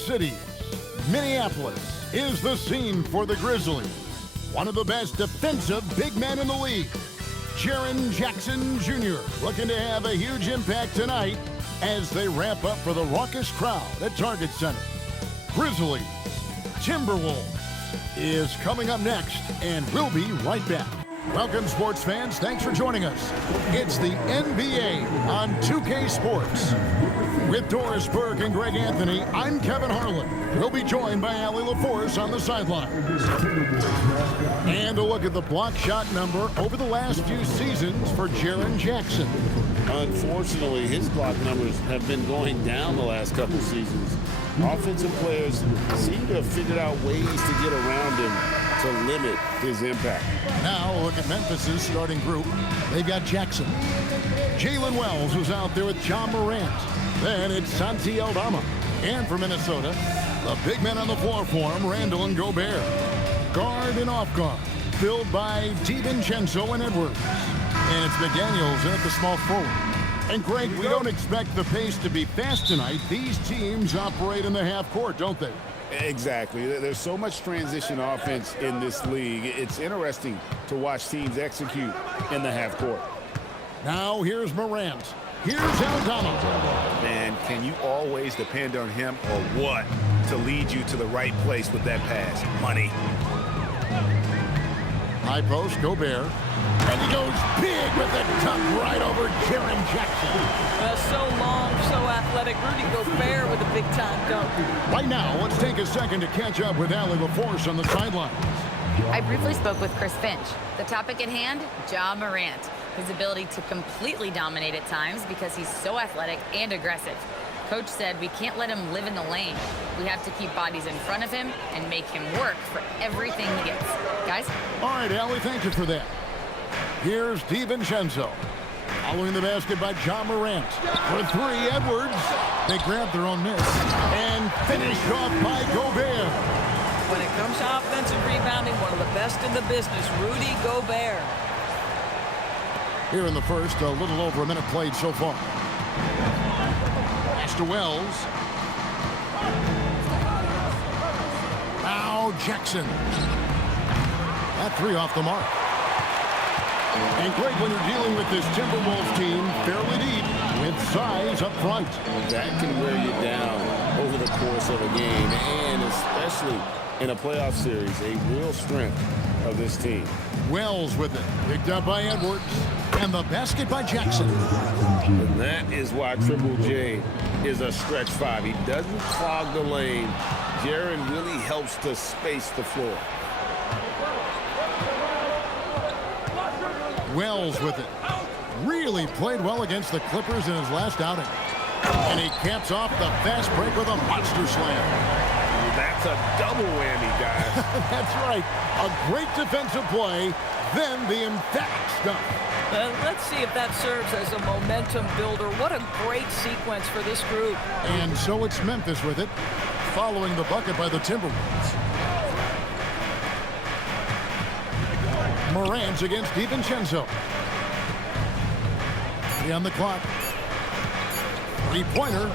cities, Minneapolis is the scene for the Grizzlies. One of the best defensive big men in the league, Jaren Jackson Jr., looking to have a huge impact tonight as they ramp up for the raucous crowd at Target Center. Grizzlies, Timberwolves is coming up next, and we'll be right back. Welcome, sports fans. Thanks for joining us. It's the NBA on 2K Sports. With Doris Burke and Greg Anthony, I'm Kevin Harlan. We'll be joined by Allie LaForce on the sidelines. And a look at the block shot number over the last few seasons for Jaren Jackson. Unfortunately, his block numbers have been going down the last couple seasons. Offensive players seem to have figured out ways to get around him to limit his impact. Now look at Memphis's starting group. They've got Jackson. Jalen Wells was out there with Ja Morant. Then it's Santi Aldama. And for Minnesota, the big men on the floor for him, Randall and Gobert. Guard and off guard, filled by DiVincenzo and Edwards. And it's McDaniels in at the small forward. And Greg, we don't expect the pace to be fast tonight. These teams operate in the half court, don't they? Exactly. There's so much transition offense in this league. It's interesting to watch teams execute in the half court. Now here's Morant. Here's Aldama. Man, can you always depend on him or what to lead you to the right place with that pass? Money. High post, Gobert. And he goes big with the dunk right over Jaren Jackson. So long, so athletic. Rudy Gobert with a big-time dunk. Right now, let's take a second to catch up with Allie LaForce on the sidelines. I briefly spoke with Chris Finch. The topic at hand, Ja Morant. His ability to completely dominate at times because he's so athletic and aggressive. Coach said we can't let him live in the lane. We have to keep bodies in front of him and make him work for everything he gets. Guys? All right, Allie, thank you for that. Here's DiVincenzo. Following the basket by Ja Morant. For three, Edwards. They grab their own miss. And finished off by Gobert. When it comes to offensive rebounding, one of the best in the business, Rudy Gobert. Here in the first, a little over a minute played so far. Pass to Wells. Now Jackson. That three off the mark. And Greg, when you're dealing with this Timberwolves team, fairly deep, with size up front. That can wear you down over the course of a game, and especially in a playoff series, a real strength of this team. Wells with it. Picked up by Edwards. And the basket by Jackson. And that is why Triple J is a stretch five. He doesn't clog the lane. Jaren really helps to space the floor. Wells with it. Really played well against the Clippers in his last outing. And he caps off the fast break with a monster slam. That's a double whammy, guys. That's right. A great defensive play, then the emphatic stuff. Let's see if that serves as a momentum builder. What a great sequence for this group. And so it's Memphis with it, following the bucket by the Timberwolves. Morant's against DiVincenzo. 3 on the clock. Three-pointer.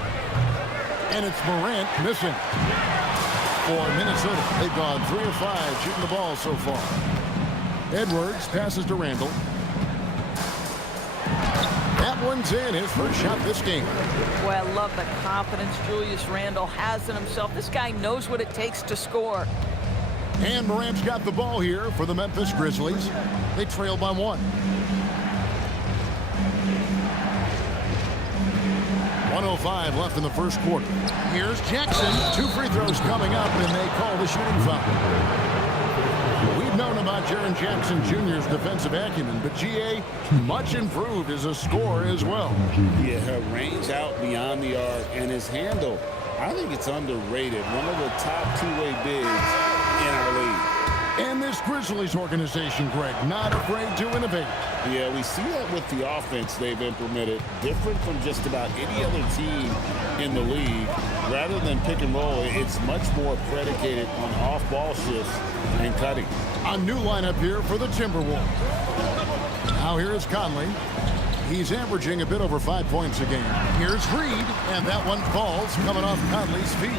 And it's Morant missing. For Minnesota, they've gone 3 of 5 shooting the ball so far. Edwards passes to Randall. That one's in, his first shot this game. Boy, I love the confidence Julius Randle has in himself. This guy knows what it takes to score. And Morant's got the ball here for the Memphis Grizzlies. They trail by 1. 1:05 left in the first quarter. Here's Jackson. 2 free throws coming up, and they call the shooting foul. We've known about Jaren Jackson Jr.'s defensive acumen, but GA much improved as a scorer as well. Yeah, her range out beyond the arc and his handle, I think it's underrated. One of the top two-way bigs in our league. And this Grizzlies organization, Greg, not afraid to innovate. Yeah, we see that with the offense they've implemented, different from just about any other team in the league. Rather than pick and roll, it's much more predicated on off-ball shifts and cutting. A new lineup here for the Timberwolves. Now here is Conley. He's averaging a bit over 5 points a game. Here's Reed, and that one falls coming off Conley's feet.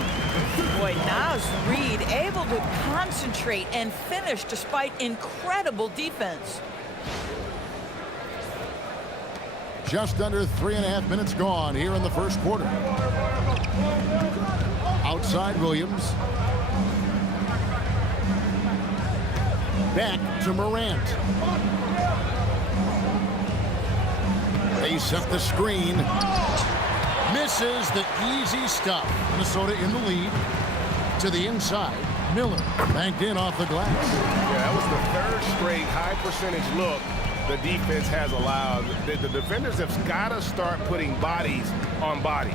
Boy, Naz Reid able to concentrate and finish despite incredible defense. Just under 3.5 minutes gone here in the first quarter. Outside Williams. Back to Morant. They set the screen. Misses the easy stuff. Minnesota in the lead. To the inside. Miller banked in off the glass. Yeah, that was the third straight high percentage look the defense has allowed. The defenders have got to start putting bodies on bodies.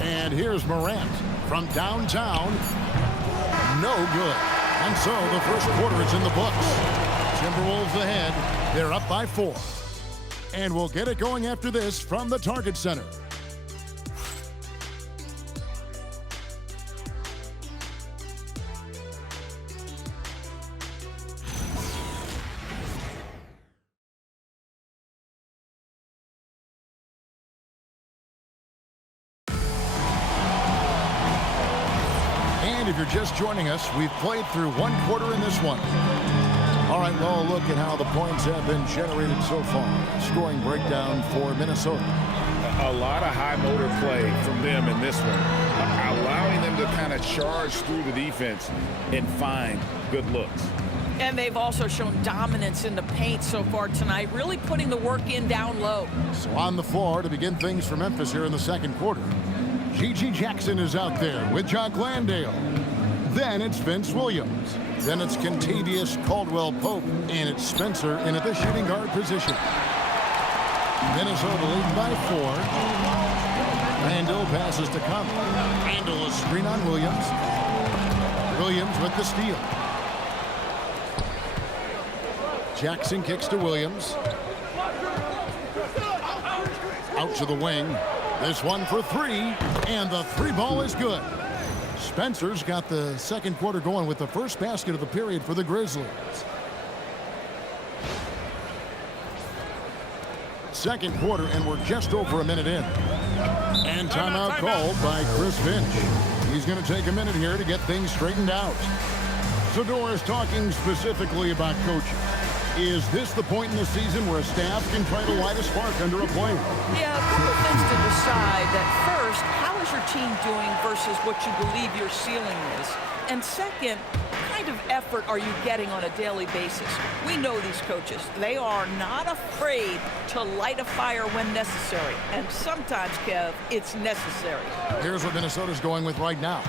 And here's Morant from downtown. No good. And so the first quarter is in the books. Timberwolves ahead. They're up by 4. And we'll get it going after this from the Target Center. And if you're just joining us, we've played through 1 quarter in this one. All right, well, look at how the points have been generated so far. Scoring breakdown for Minnesota. A lot of high motor play from them in this one, allowing them to kind of charge through the defense and find good looks. And they've also shown dominance in the paint so far tonight, really putting the work in down low. So on the floor to begin things for Memphis here in the second quarter. G.G. Jackson is out there with Jock Landale. Then it's Vince Williams. Then it's Kentavious Caldwell-Pope. And it's Spencer in at the shooting guard position. Minnesota leading by 4. Randall passes to Conley. Randall a screen on Williams. Williams with the steal. Jackson kicks to Williams. Out to the wing. This one for 3. And the 3 ball is good. Spencer's got the second quarter going with the first basket of the period for the Grizzlies. Second quarter, and we're just over a minute in. And timeout called by Chris Finch. He's going to take a minute here to get things straightened out. So Doris, talking specifically about coaching, is this the point in the season where a staff can try to light a spark under a player? Yeah, a couple things to decide. That first, how is your team doing versus what you believe your ceiling is? And second, what kind of effort are you getting on a daily basis? We know these coaches. They are not afraid to light a fire when necessary. And sometimes, Kev, it's necessary. Here's what Minnesota's going with right now.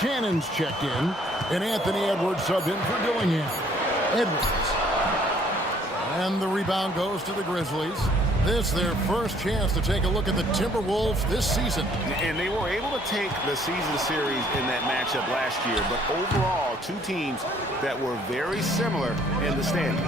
Shannon's checked in, and Anthony Edwards subbed in for Dillingham. Edwards. And the rebound goes to the Grizzlies. This their first chance to take a look at the Timberwolves this season. And they were able to take the season series in that matchup last year. But overall, 2 teams that were very similar in the standing.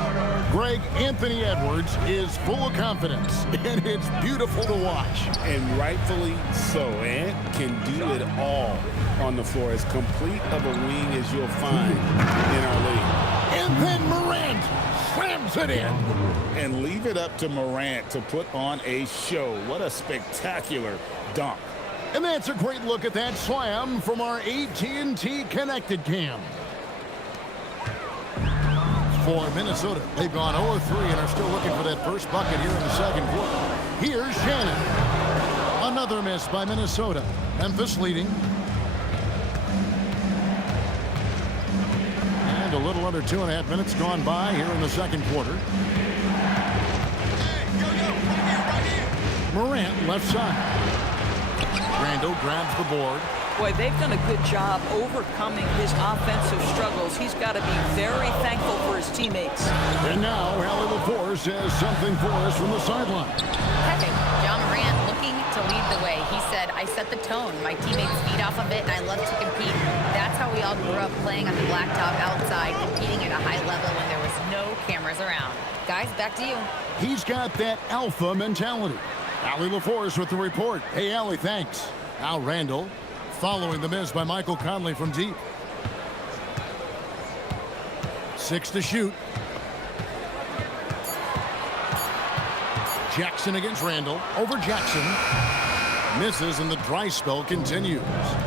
Greg, Anthony Edwards is full of confidence, and it's beautiful to watch. And rightfully so. Ant can do it all on the floor. As complete of a wing as you'll find in our league. And then Morant slams it in. And leave it up to Morant to put on a show. What a spectacular dunk. And that's a great look at that slam from our AT&T Connected Cam. For Minnesota, they've gone 0-3 and are still looking for that first bucket here in the second quarter. Here's Shannon. Another miss by Minnesota. Memphis leading. And a little under 2.5 minutes gone by here in the second quarter. Morant left side. Randall grabs the board. Boy, they've done a good job overcoming his offensive struggles. He's got to be very thankful for his teammates. And now, Allie LaForce has something for us from the sideline. Kevin, John Morant looking to lead the way. He said, I set the tone. My teammates feed off of it, and I love to compete. That's how we all grew up, playing on the blacktop outside, competing at a high level when there was no cameras around. Guys, back to you. He's got that alpha mentality. Allie LaForce with the report. Hey, Allie, thanks. Al Randall following the miss by Michael Conley from deep. 6 to shoot. Jackson against Randall. Over Jackson. Misses, and the dry spell continues.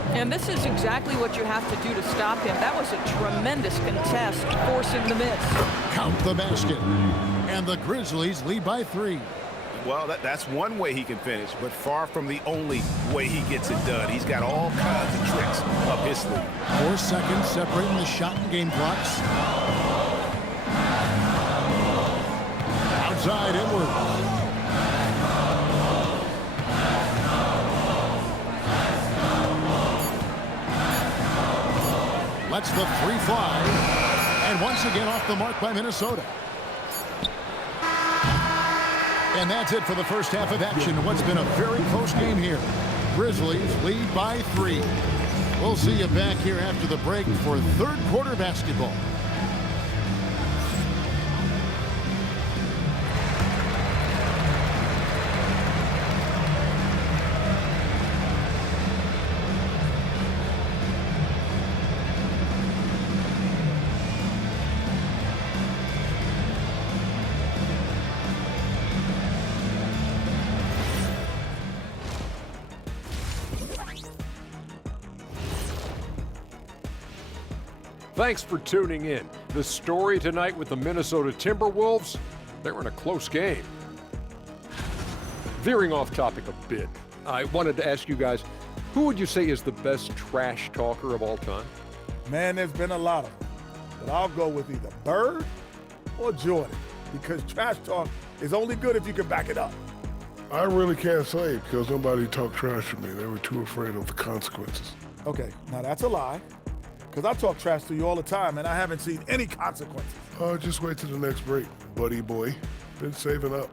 And this is exactly what you have to do to stop him. That was a tremendous contest, forcing the miss. Count the basket. And the Grizzlies lead by 3. Well, that's one way he can finish, but far from the only way he gets it done. He's got all kinds of tricks up his sleeve. 4 seconds separating the shot and game clocks. Outside Edwards. Lets the 3 fly. And once again off the mark by Minnesota. And that's it for the first half of action. What's been a very close game here. Grizzlies lead by 3. We'll see you back here after the break for third quarter basketball. Thanks for tuning in. The story tonight with the Minnesota Timberwolves, they were in a close game. Veering off topic a bit, I wanted to ask you guys, who would you say is the best trash talker of all time? Man, there's been a lot of them. But I'll go with either Bird or Jordan, because trash talk is only good if you can back it up. I really can't say because nobody talked trash to me. They were too afraid of the consequences. Okay, now that's a lie, because I talk trash to you all the time, and I haven't seen any consequences. Just wait till the next break, buddy boy. Been saving up.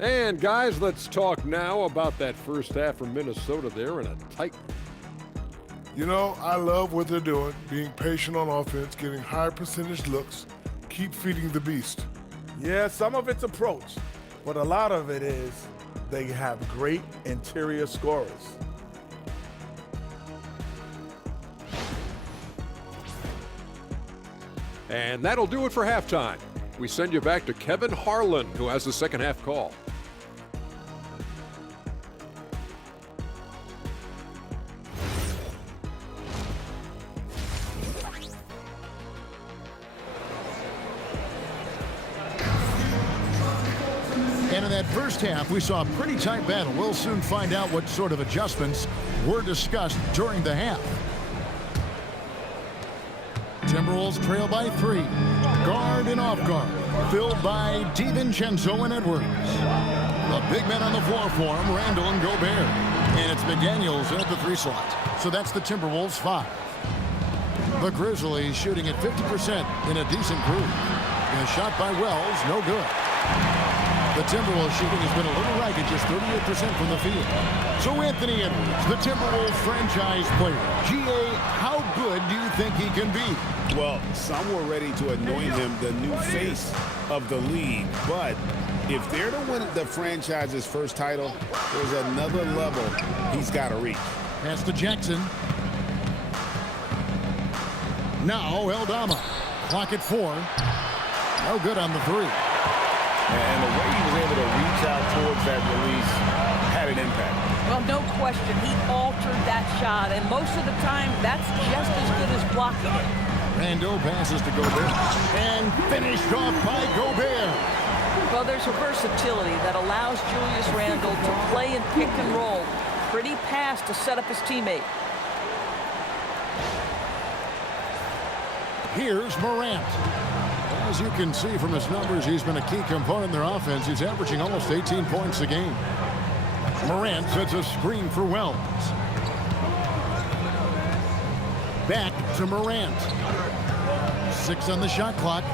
And guys, let's talk now about that first half from Minnesota there in a tight. You know, I love what they're doing, being patient on offense, getting high percentage looks, keep feeding the beast. Yeah, some of it's approach, but a lot of it is they have great interior scorers. And that'll do it for halftime. We send you back to Kevin Harlan, who has the second half call. And in that first half, we saw a pretty tight battle. We'll soon find out what sort of adjustments were discussed during the half. Timberwolves trail by 3. Guard and off guard. Filled by DiVincenzo and Edwards. The big men on the floor for him, Randall and Gobert. And it's McDaniels at the 3 slot. So that's the Timberwolves 5. The Grizzlies shooting at 50% in a decent groove. And a shot by Wells, no good. The Timberwolves shooting has been a little ragged, just 38% from the field. So Anthony Edwards, the Timberwolves franchise player. GA, how good do you think he can be? Well, some were ready to anoint him the new face of the league. But if they're to win the franchise's first title, there's another level he's got to reach. Pass to Jackson. Now Eldama. Clock at 4. No good on the 3. And the way he was able to reach out towards that release had an impact. Well, no question, he altered that shot, and most of the time, that's just as good as blocking it. Randall passes to Gobert. And finished off by Gobert. Well, there's a versatility that allows Julius Randle to play in pick and roll. Pretty pass to set up his teammate. Here's Morant. As you can see from his numbers, he's been a key component in their offense. He's averaging almost 18 points a game. Morant sets a screen for Wells. Back to Morant. 6 on the shot clock.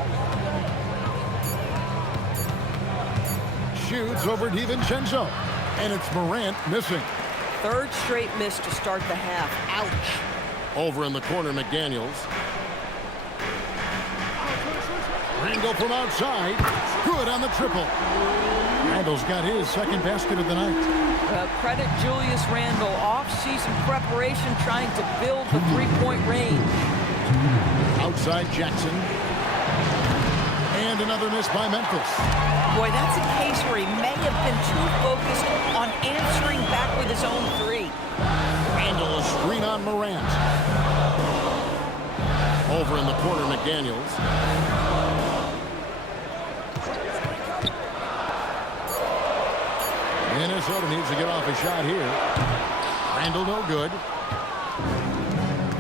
Shoots over DiVincenzo. And it's Morant missing. Third straight miss to start the half. Ouch. Over in the corner, McDaniels. Randall from outside. Good on the triple. Randall's got his second basket of the night. Credit Julius Randle. Off-season preparation trying to build the three-point range. Outside Jackson. And And another miss by Memphis. Boy, that's a case where he may have been too focused on answering back with his own three. Randall, a screen on Morant. Over in the corner, McDaniels. Minnesota needs to get off a shot here. Randall no good.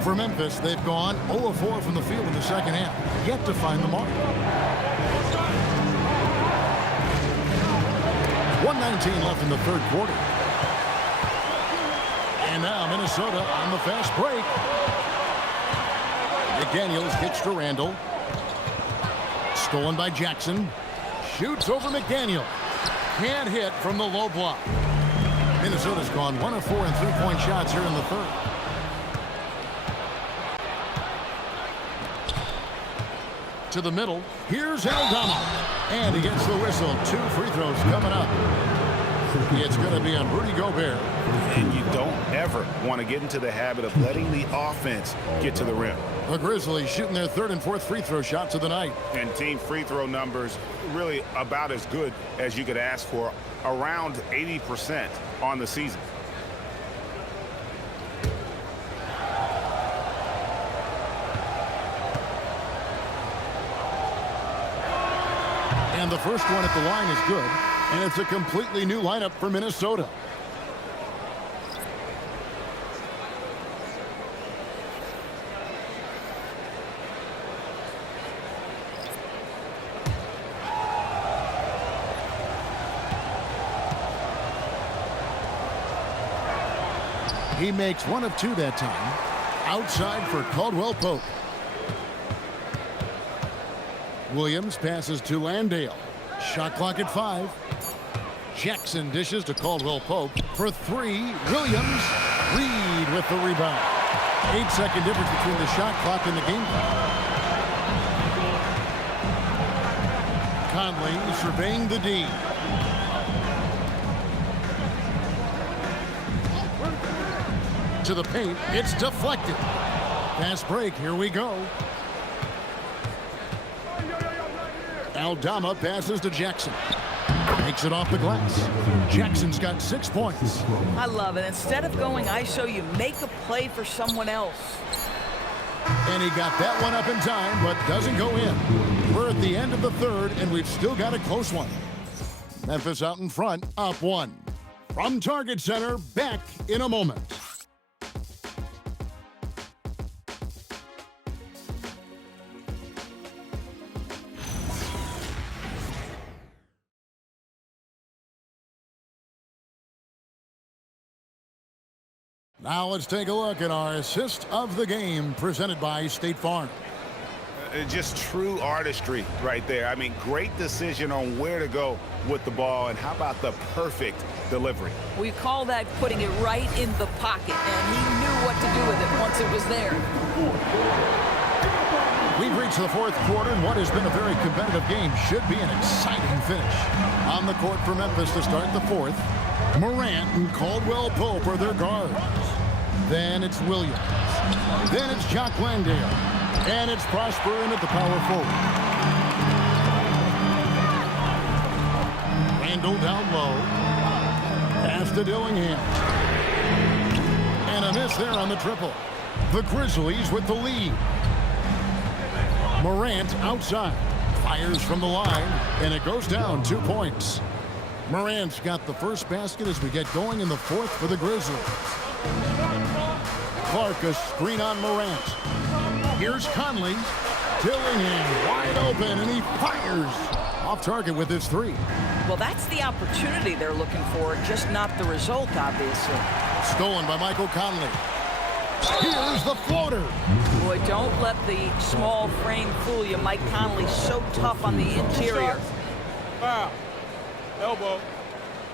For Memphis, they've gone 0 of 4 from the field in the second half. Yet to find the mark. 1:19 left in the third quarter. And now Minnesota on the fast break. McDaniels kicks to Randall. Stolen by Jackson. Shoots over McDaniel. Can't hit from the low block. Minnesota's gone 1 of 4 in three-point shots here in the third. To the middle. Here's Aldama. And he gets the whistle. 2 free throws coming up. It's going to be on Rudy Gobert. And you don't ever want to get into the habit of letting the offense get to the rim. The Grizzlies shooting their third and fourth free throw shots of the night. And team free throw numbers really about as good as you could ask for, around 80% on the season. And the first one at the line is good. And it's a completely new lineup for Minnesota. He makes 1 of 2 that time. Outside for Caldwell Pope. Williams passes to Landale. Shot clock at 5. Jackson dishes to Caldwell Pope for 3. Williams. Reed with the rebound. 8-second difference between the shot clock and the game clock. Conley surveying the D. To the paint. It's deflected. Fast break. Here we go. Aldama passes to Jackson. Makes it off the glass. Jackson's got 6 points. I love it. Instead of going ISO, you make a play for someone else. And he got that one up in time, but doesn't go in. We're at the end of the third, and we've still got a close one. Memphis out in front, up 1. From Target Center, back in a moment. Now let's take a look at our assist of the game presented by State Farm. Just true artistry right there. I mean, great decision on where to go with the ball, and how about the perfect delivery? We call that putting it right in the pocket, and he knew what to do with it once it was there. We've reached the fourth quarter, and what has been a very competitive game should be an exciting finish. On the court for Memphis to start the fourth, Morant and Caldwell Pope are their guards. Then it's Williams. Then it's Jock Landale. And it's Prosper in at the power forward. Randall down low. Pass to Dillingham. And a miss there on the triple. The Grizzlies with the lead. Morant outside. Fires from the line. And it goes down 2 points. Morant's got the first basket as we get going in the fourth for the Grizzlies. Clark a screen on Morant. Here's Conley. Dillingham wide open, and he fires off target with his 3. Well, that's the opportunity they're looking for, just not the result, obviously. Stolen by Michael Conley. Here's the floater. Boy, don't let the small frame fool you. Mike Conley's so tough on the interior. Foul. Elbow.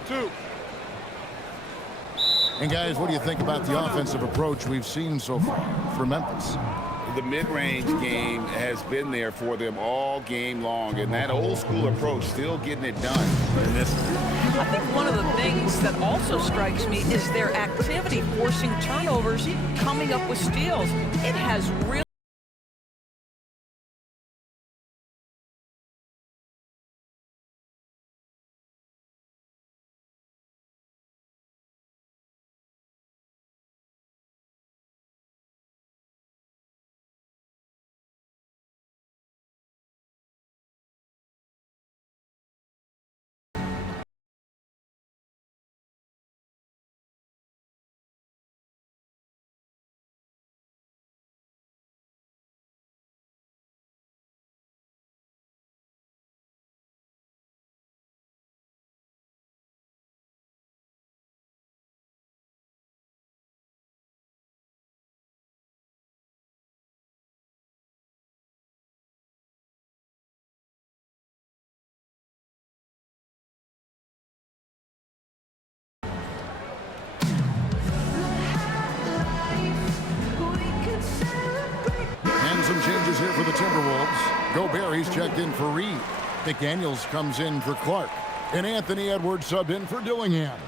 2. And guys, what do you think about the offensive approach we've seen so far for Memphis? The mid-range game has been there for them all game long, and that old-school approach still getting it done in this one. I think one of the things that also strikes me is their activity forcing turnovers, coming up with steals. It has really here for the Timberwolves. Gobert, he's checked in for Reed. McDaniels comes in for Clark. And Anthony Edwards subbed in for Dillingham.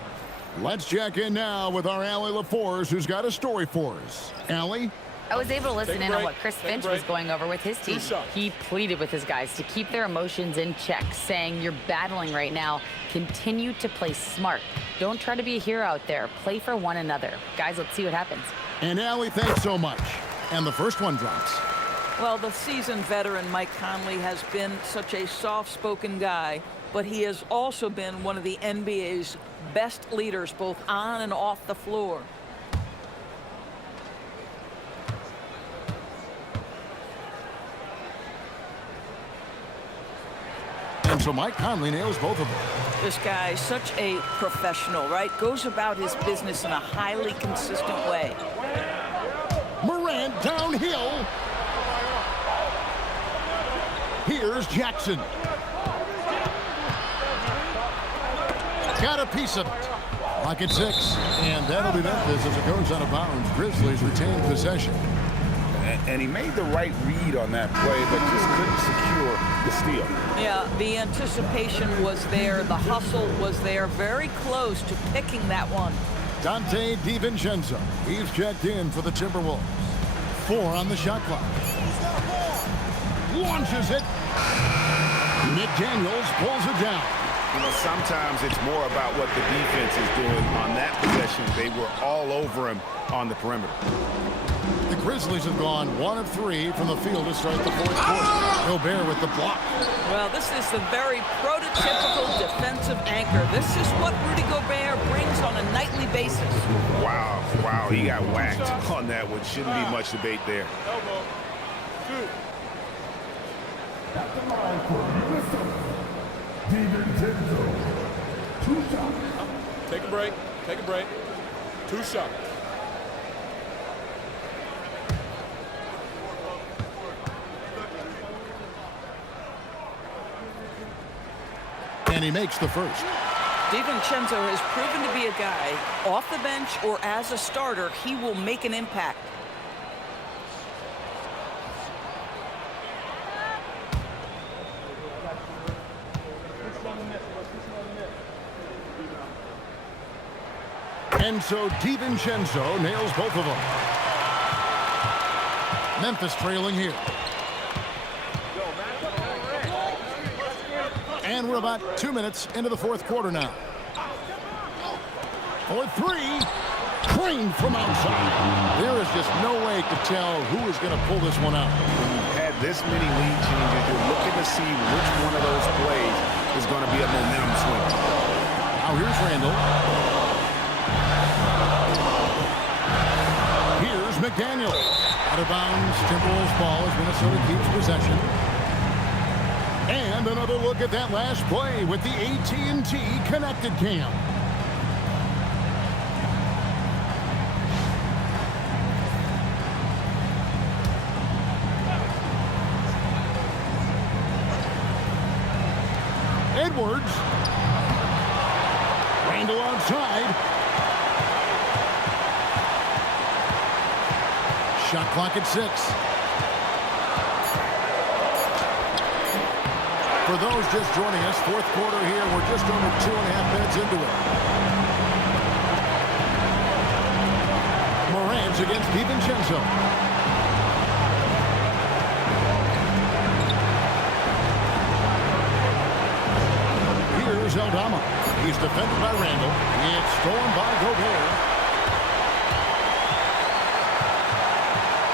Let's check in now with our Allie LaForce, who's got a story for us. Allie? I was able to listen in on what Chris Finch was going over with his team. He pleaded with his guys to keep their emotions in check, saying, you're battling right now. Continue to play smart. Don't try to be a hero out there. Play for one another. Guys, let's see what happens. And Allie, thanks so much. And the first one drops. Well, the seasoned veteran Mike Conley has been such a soft-spoken guy, but he has also been one of the NBA's best leaders, both on and off the floor. And so Mike Conley nails both of them. This guy is such a professional, right? Goes about his business in a highly consistent way. Morant downhill. Here's Jackson. Got a piece of it. Lock at 6. And that'll be Memphis as it goes out of bounds. Grizzlies retain possession. And he made the right read on that play, but just couldn't secure the steal. Yeah, the anticipation was there. The hustle was there. Very close to picking that one. Dante DiVincenzo. He's checked in for the Timberwolves. 4 on the shot clock. Launches it. McDaniels pulls it down. You know, sometimes it's more about what the defense is doing. On that possession, they were all over him on the perimeter. The Grizzlies have gone 1 of 3 from the field to start the fourth quarter. Gobert with the block. Well, this is the very prototypical defensive anchor. This is what Rudy Gobert brings on a nightly basis. Wow, wow, he got whacked on that one. Shouldn't be much debate there. Take a break. Take a break. 2 shots. And he makes the first. DiVincenzo has proven to be a guy, off the bench or as a starter, he will make an impact. And so DiVincenzo nails both of them. Memphis trailing here. And we're about 2 minutes into the fourth quarter now. For 3, Crane from outside. There is just no way to tell who is going to pull this one out. When you've had this many lead changes, you're looking to see which one of those plays is going to be a momentum swing. Now here's Randall. Here's McDaniels. Out of bounds, Timberwolves ball as Minnesota keeps possession. And another look at that last play with the AT&T connected cam. Edwards. Randall outside. Shot clock at 6. For those just joining us, fourth quarter here, we're just over 2.5 minutes into it. Morant against DiVincenzo. Here's Aldama. He's defended by Randall. It's stolen by Gobert.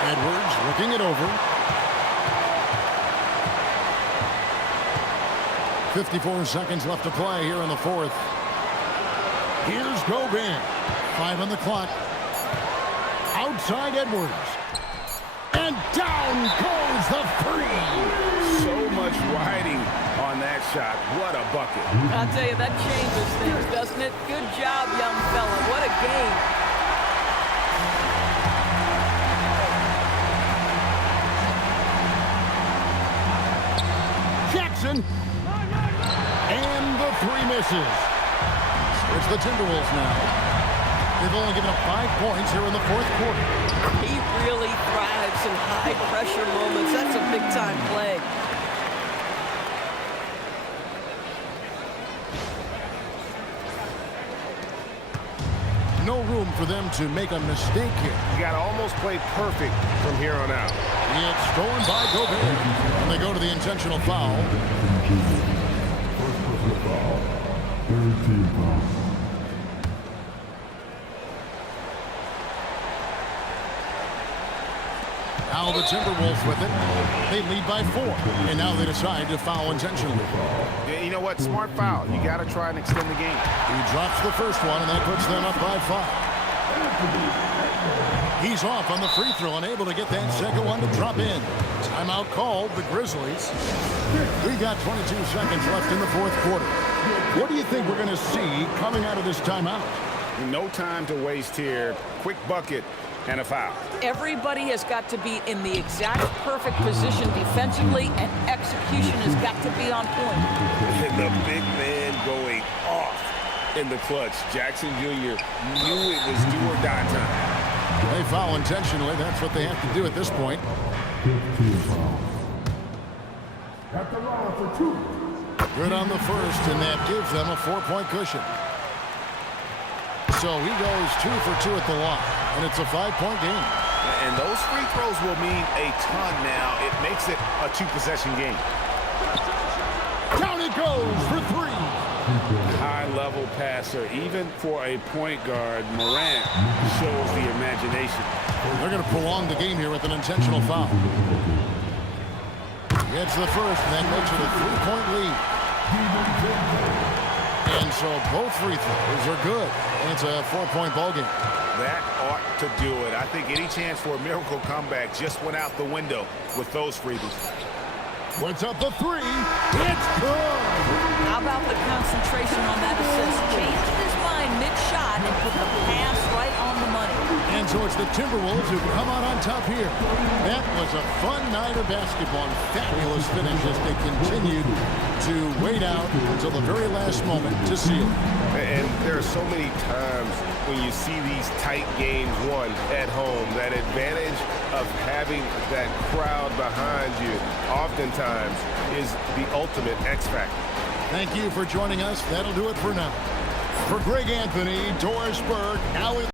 Edwards looking it over. 54 seconds left to play here in the fourth. Here's Gobert. 5 on the clock. Outside Edwards. And down goes the 3. So much riding on that shot. What a bucket. I'll tell you, that changes things, doesn't it? Good job, young fella. What a game. Jackson. And the 3 misses. It's the Timberwolves now. They've only given up 5 points here in the fourth quarter. He really thrives in high-pressure moments. That's a big-time play. No room for them to make a mistake here. You got to almost play perfect from here on out. It's stolen by Gobert. And they go to the intentional foul. Now the Timberwolves with it. They lead by 4. And now they decide to foul intentionally. Yeah, you know what? Smart foul. You got to try and extend the game. He drops the first one, and that puts them up by 5. He's off on the free throw, unable to get that second one to drop in. Timeout called, the Grizzlies. We got 22 seconds left in the fourth quarter. What do you think we're going to see coming out of this timeout? No time to waste here. Quick bucket and a foul. Everybody has got to be in the exact perfect position defensively, and execution has got to be on point. And the big man going off in the clutch. Jackson Jr. knew it was do or die time. They foul intentionally. That's what they have to do at this point. Good on the first, and that gives them a 4-point cushion. So he goes 2 for 2 at the line, and it's a 5-point game. And those free throws will mean a ton now. It makes it a 2-possession game. Down it goes for 3. High-level passer. Even for a point guard, Morant shows the imagination. They're going to prolong the game here with an intentional foul. Gets the first, and that makes it a 3-point lead. And so both free throws are good. And it's a 4-point ball game. That ought to do it. I think any chance for a miracle comeback just went out the window with those freebies. Puts up the 3. It's good. How about the concentration on that assist? Changed his mind mid-shot and put the pass right on the money. And so it's the Timberwolves who come out on top here. That was a fun night of basketball. Fabulous finish as they continued to wait out until the very last moment to seal. And there are so many times when you see these tight games won at home, that advantage of having that crowd behind you oftentimes is the ultimate X factor. Thank you for joining us. That'll do it for now. For Greg Anthony, Doris Burke, Alec